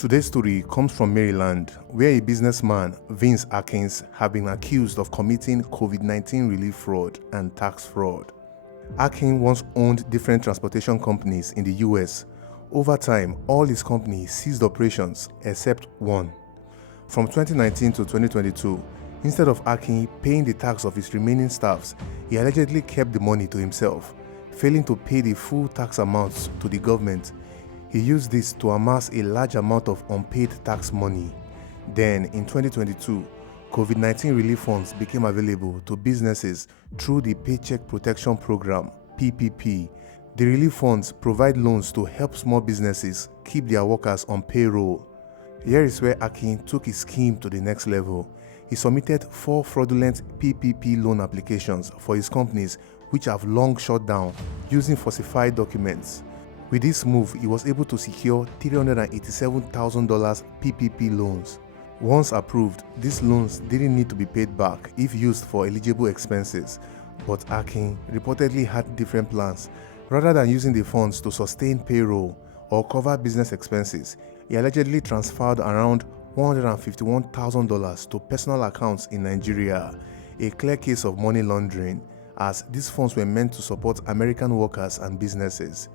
Today's story comes from Maryland, where a businessman, Vince Atkins, has been accused of committing COVID-19 relief fraud and tax fraud. Atkins once owned different transportation companies in the US. Over time, all his companies ceased operations except one. From 2019 to 2022, instead of Atkins paying the tax of his remaining staffs, he allegedly kept the money to himself, failing to pay the full tax amounts to the government. He used this to amass a large amount of unpaid tax money. Then, in 2022, COVID-19 relief funds became available to businesses through the Paycheck Protection Program, PPP. The relief funds provide loans to help small businesses keep their workers on payroll. Here is where Atkins took his scheme to the next level. He submitted 4 fraudulent PPP loan applications for his companies, which have long shut down, using falsified documents. With this move, he was able to secure $387,000 PPP loans. Once approved, these loans didn't need to be paid back if used for eligible expenses, but Atkins reportedly had different plans. Rather than using the funds to sustain payroll or cover business expenses, he allegedly transferred around $151,000 to personal accounts in Nigeria, a clear case of money laundering, as these funds were meant to support American workers and businesses.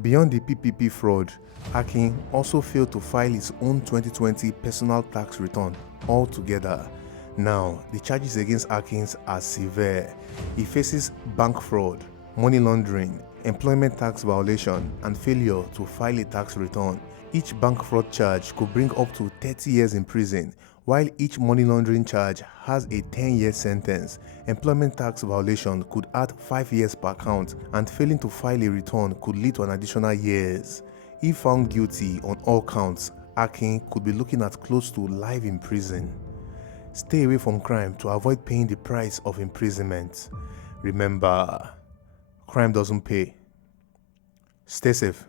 Beyond the PPP fraud, Atkins also failed to file his own 2020 personal tax return altogether. Now, the charges against Atkins are severe. He faces bank fraud, money laundering, employment tax violation, and failure to file a tax return. Each bank fraud charge could bring up to 30 years in prison, while each money laundering charge has a 10-year sentence. Employment tax violation could add 5 years per count, and failing to file a return could lead to an additional years. If found guilty on all counts, Atkins could be looking at close to life in prison. Stay away from crime to avoid paying the price of imprisonment. Remember, crime doesn't pay. Stay safe.